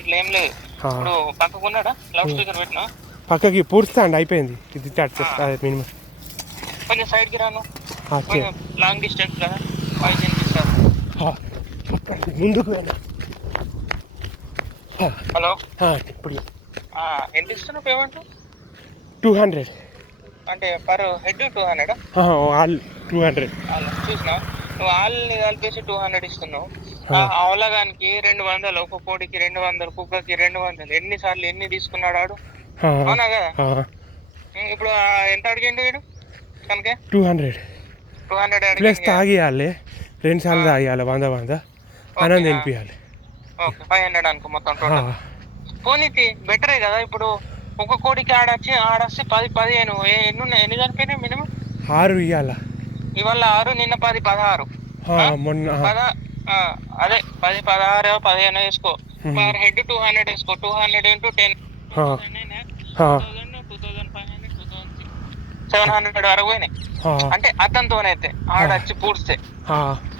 ఇట్లా ఏం లేదు. ఇప్పుడు పక్కకున్నాడా లౌడ్ స్పీకర్ పెట్టినా పక్కకి పూడుస్తా అండి, అయిపోయింది. ఇది మినిమం కొంచెం సైడ్కి రాను, కొంచెం లాంగ్ డిస్టెన్స్ కదా, 5 సార్ ముందుకు. హలో, ఇప్పుడు ఎంత ఇస్తున్నావు పేమెంట్? 200 అంటే పర్ హెడ్ 200? ఆల్ 200. చూసినా నువ్వు ఆల్ని కలిపేసి 200 ఇస్తున్నావు. అవలగానికి 200, ఒక కోడికి 200, కుక్కకి 200. ఎన్నిసార్లు ఎన్ని తీసుకున్నాడు ఆడు? అవునా కదా. ఇప్పుడు ఎంత అడిగిండు వీడు? కనుక 200 ప్లస్ తాగియాలి, 2 సార్లు తాగియాలి, 100 అన్నం తినిపించాలి. ఓకే, 500 అనుకో మొత్తం టోటల్. పోనీకి బెటరే కదా. ఇప్పుడు ఒక కోడికి ఆడొస్తే 10-15 ఎన్ని చనిపోయినాయి మినిమం? 6 ఇవ్వాల. ఇవాళ 6, నిన్న 10, 16. మొన్న అదే 10, 16, 15 వేసుకో. పర్ హెడ్ 200 వేసుకో. 200 × 10 700 వరకు పోయినాయి. అంటే అతనితోనైతే ఆడొచ్చి పూడ్స్తే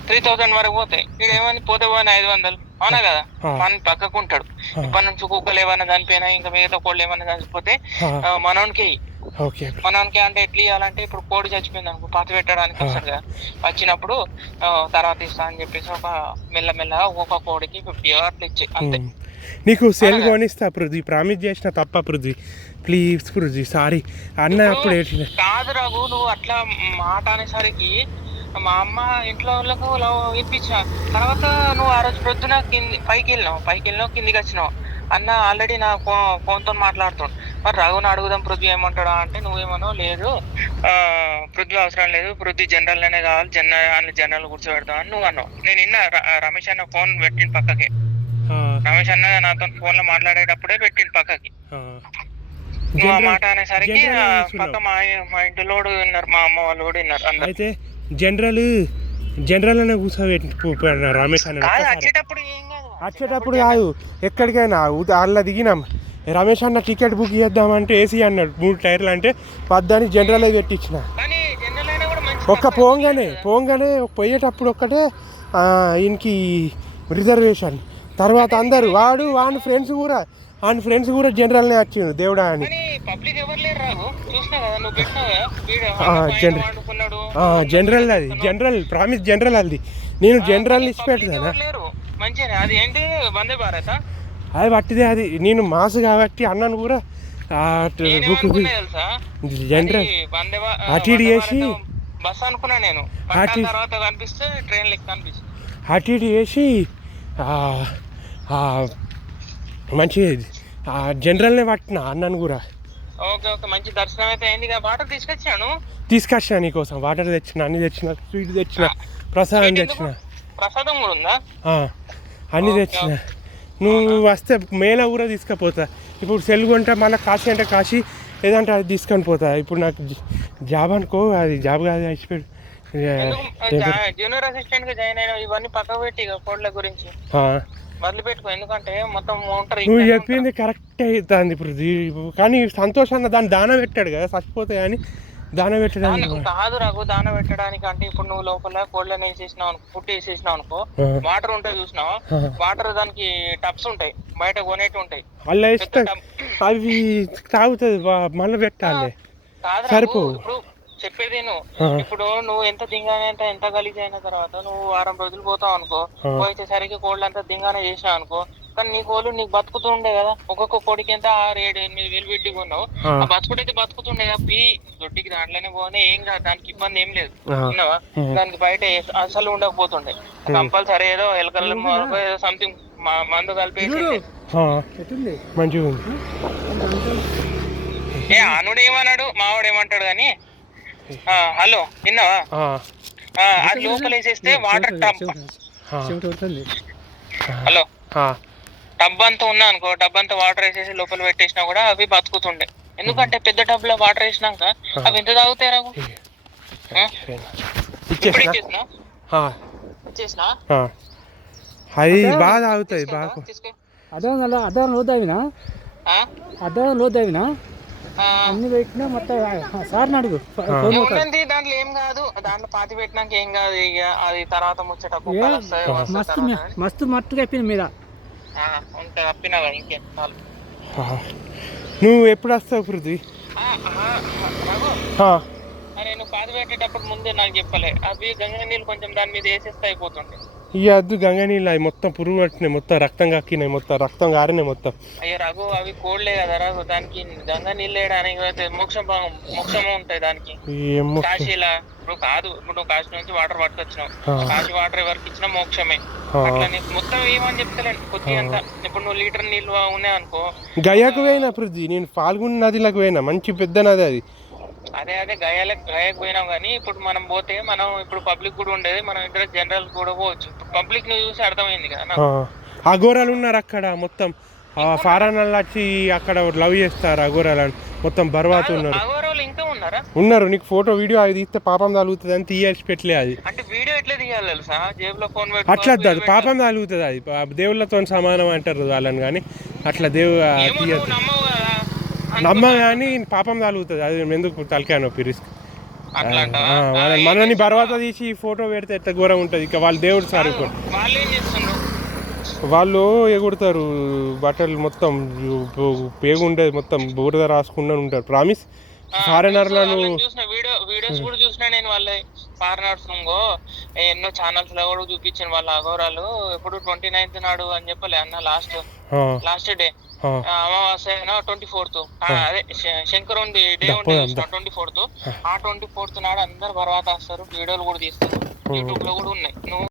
3000 వరకు పోతాయి. ఇది ఏమని పోతే పోయిన 500. అవునా కదా. మన పక్కకు ఉంటాడు. ఇప్పటి నుంచి కుక్కలు ఏమైనా చనిపోయినా, ఇంకా మిగతా కోళ్ళు ఏమైనా చనిపోతే మనోనికి అంటే ఎట్లా ఇవ్వాలంటే, ఇప్పుడు కోడి చచ్చిపోయింది అనుకో, పాతి పెట్టడానికి వస్తాడు కదా, వచ్చినప్పుడు తర్వాత ఇస్తా అని చెప్పేసి ఒక మెల్లమెల్లగా ఒక కోడికి 50 అట్లా ఇచ్చి అంతే. నీకు సెల్ కొనిస్తా పృథ్వీ, ప్రామిస్ చేసిన తప్ప పృథ్వీ, ప్లీజ్ పృథ్వీ, సారీ అన్న. అప్పుడు కాదు రఘు, నువ్వు అట్లా మాట అనేసరికి మా అమ్మ ఇంట్లో వాళ్ళకు ఇప్పించా. తర్వాత నువ్వు ఆ రోజు పొద్దున పైకి వెళ్ళినావు, కిందికి వచ్చినావు. అన్న ఆల్రెడీ నా ఫోన్తో మాట్లాడుతాడు. మరి రఘుని అడుగుదాం పృథ్వీ ఏమంటాడా అంటే, నువ్వేమనో లేదు పృథ్వీ అవసరం లేదు, పృథ్వీ జనరల్లోనే కావాలి, జనరల్ కూర్చోబెడతాం అని నువ్వు అన్నావు. నేను నిన్న రమేష్ అన్న ఫోన్ పెట్టిన పక్కకి, రమేష్ అన్న నాతో ఫోన్ లో మాట్లాడేటప్పుడే పెట్టిండు పక్కకి. నువ్వు ఆ మాట అనేసరికి పక్క మా ఇంటిలో విన్నారు, మా అమ్మ వాళ్ళు కూడా విన్నారు. అయితే జనరల్ అనే కూర్చోబెట్టి రమేష్ అన్న వచ్చేటప్పుడు కాదు, ఎక్కడికైనా అలా దిగినాం. రమేష్ అన్న టికెట్ బుక్ చేద్దామంటే ఏసీ అన్నాడు, 3 టైర్లు అంటే పద్దాన్ని జనరల్ పెట్టించిన. ఒక్క పోంగానే పోయేటప్పుడు ఒక్కటే ఈయనకి రిజర్వేషన్. తర్వాత అందరూ వాని ఫ్రెండ్స్ కూడా జనరల్నే వచ్చిండు దేవుడా అని. జనరల్ అది, జనరల్ ప్రామిస్ జనరల్ అది. నేను జనరల్ ఇచ్చి పెడతాను. అది పట్టిదే, అది నేను మాస్ కాబట్టి అన్నాను కూడా జనరల్ అటు చేసి అటు చేసి మంచిగా జనరల్నే పట్టిన అన్నాను కూడా. మంచి దర్శనం అయితే అయింది. వాటర్ తీసుకొచ్చిన నీకోసం, వాటర్ తెచ్చిన, అన్ని తెచ్చిన, స్వీట్ తెచ్చిన, ప్రసాదం తెచ్చిన. ప్రసాదం కూడా ఉందా? అన్ని తెచ్చిన. నువ్వు వస్తే మేళ కూడా తీసుకుపోతా. ఇప్పుడు సెల్ కొంటే మళ్ళీ కాశీ అంటే కాశీ, లేదంటే అది తీసుకొని పోతా. ఇప్పుడు నాకు జాబ్ అనుకో, అది జాబ్ కాదు, అయిపోయాడు. జూనియర్ అసిస్టెంట్ గా జాయిన్ అయినా ఇవన్నీ పక్కకు పెట్టి కోడ్ల గురించి వదిలిపెట్టుకో. ఎందుకంటే మొత్తం ఉంటారు. నువ్వు చెప్పింది కరెక్ట్ అవుతుంది ఇప్పుడు. కానీ సంతోషంగా దాన్ని దాన పెట్టాడు కదా, చచ్చిపోతాయి అని దాన పెట్టడానికి కాదు రఘు. దాన పెట్టడానికి అంటే ఇప్పుడు నువ్వు లోపల కోళ్ళని వేసేసినావు అనుకో, ఫుడ్ వేసేసినావు అనుకో, వాటర్ ఉంటాయి చూసినావు, వాటర్ దానికి టబ్స్ ఉంటాయి, బయట కొనేటి ఉంటాయి. అలా ఇస్తే అవి తాగుతుంది, మళ్ళీ పెట్టాలి. సరిపో చెప్పేది ఇప్పుడు నువ్వు ఎంత దింగానే ఎంత గలీజ్ అయిన తర్వాత నువ్వు 1 రోజులు పోతావు అనుకో, పోయేసరికి కోళ్ళు అంతా దింగానే చేసినావు అనుకో, కానీ నీ కోళ్ళు నీకు బతుకుతుండే కదా. ఒక్కొక్క కోడికి ఎంత 6-7-8 వేలు పెట్టి కొన్నావు. ఆ బతుకుడైతే బతుకుతుండే కదా. దొడ్డికి దాంట్లోనే పోనీ ఏం కాదు, దానికి ఇబ్బంది ఏం లేదు. విన్నావా? దానికి బయట అసలు ఉండకపోతుండే. కంపల్సరీ ఏదో ఎలకల్ ఏదో సంథింగ్ మందు కలిపి మంచిగా అనుడు ఏమన్నాడు, మావాడు ఏమంటాడు కానీ. హలో, విన్నావా? అది లోపల వేసేస్తే వాటర్ టబ్, హలో టబ్ అంతా ఉన్నా అనుకో, టబ్ అంతా వాటర్ వేసేసి లోపల పెట్టేసినా కూడా అవి బతుకుతుండే. ఎందుకంటే పెద్ద టబ్ లో వాటర్ వేసినాక అవి ఎంత తాగుతాయి రావు. ఇచ్చేసినా అది బాగా తాగుతాయి. బాగా అన్ని పెట్టినా మొత్తం సార్ అడుగు. దాంట్లో ఏం కాదు, దాంట్లో పాతి పెట్టినాక ఏం కాదు. ఇక అది తర్వాత ముచ్చట మస్తు మట్టుగా అయిపోయింది మీద. ఉంటా తప్పినా కదా ఇంకేం చాలు. నువ్వు ఎప్పుడు వస్తావు పృథ్వీ? రఘు ఆ, అరే నువ్వు పాతి పెట్టేటప్పుడు ముందే నాకు చెప్పలే, అవి గంగా నీళ్ళు కొంచెం దాని మీద వేసేస్తే అయిపోతుండే. ఇక వద్దు గంగ నీళ్ళు అవి మొత్తం పురుగు పట్టినాయి, మొత్తం రక్తం కక్కినాయి, మొత్తం రక్తం కారినాయి మొత్తం. అయ్యో రఘు అవి కోల్డే కదా రఘు, దానికి గంగా నీళ్ళు వేయడానికి అయితే మోక్షము ఉంటాయి దానికి. ఏమో కాశీలా ఇప్పుడు కాదు, ఇప్పుడు నువ్వు కాశీ నుంచి వాటర్ పట్టుకొచ్చినావు, కాశీ వాటర్ ఎవరికి ఇచ్చినా మోక్షమే. అట్లా నీకు మొత్తం ఏమని చెప్తలేండి కొద్దిగా అంతా. ఇప్పుడు నువ్వు లీటర్ నీళ్ళు ఉన్నాయి అనుకో. గయాకు పోయినా పృథ్వీ, నేను ఫాల్గుని నదిలోకి పోయినా, మంచి పెద్ద నది అది. అదే గయాకు పోయినాం కానీ ఇప్పుడు మనం పోతే మనం ఇప్పుడు పబ్లిక్ కూడా ఉండేది, మనం ఇద్దరు జనరల్ కూడా పోవచ్చు. పబ్లిక్ ని చూసి అర్థమైంది కదా నాకు. అఘోరాలు ఉన్నారు అక్కడ మొత్తం, ఫారెనర్లు వచ్చి అక్కడ లవ్ చేస్తారు అఘోరాలని, మొత్తం బర్వాత ఉన్నారు. అఘోరాలు ఇంకా ఉన్నారా? ఉన్నారు, నీకు ఫోటో వీడియో అది తీస్తే పాపం తగులుతుంది అని తీయాల్సి పెట్టలే అది. అంటే వీడియో ఎట్లా తీయాలి తెలుసా? జేబులో ఫోన్ అట్లా అది పాపం తగులుతుంది, అది దేవుళ్ళతో సమానం అంటారు వాళ్ళని, కానీ అట్లా తీయద్దు. నమ్మ కానీ పాపం తగులుతుంది, అది ఎందుకు తలకాయ నొప్పి రిస్క్. మనని బర్వాత తీసి ఫోటో పెడితే ఎంత ఘోరం ఉంటుంది. ఇక వాళ్ళు దేవుడు సార్ వాళ్ళు ఎగుడతారు, బట్టలు మొత్తం పేగు ఉండేది, మొత్తం బూరద రాసుకుంటూ ఉంటారు. ప్రామిస్ ఫారెనర్లను వీడియోస్ కూడా చూసినా నేను. వాళ్ళ ఫారెనర్స్ ఎన్నో ఛానల్స్ లో కూడా చూపించాను వాళ్ళ అఘోరాలు. ఎప్పుడు 29th నాడు అని చెప్పలే అన్న, లాస్ట్ డే అమావాస్య 24th, అదే శంకరుని డే ఉంటుంది 24th. ఆ 24th నాడు అందరు బర్వాత వస్తారు, వీడియోలు కూడా తీస్తారు, యూట్యూబ్ లో కూడా ఉన్నాయి. నువ్వు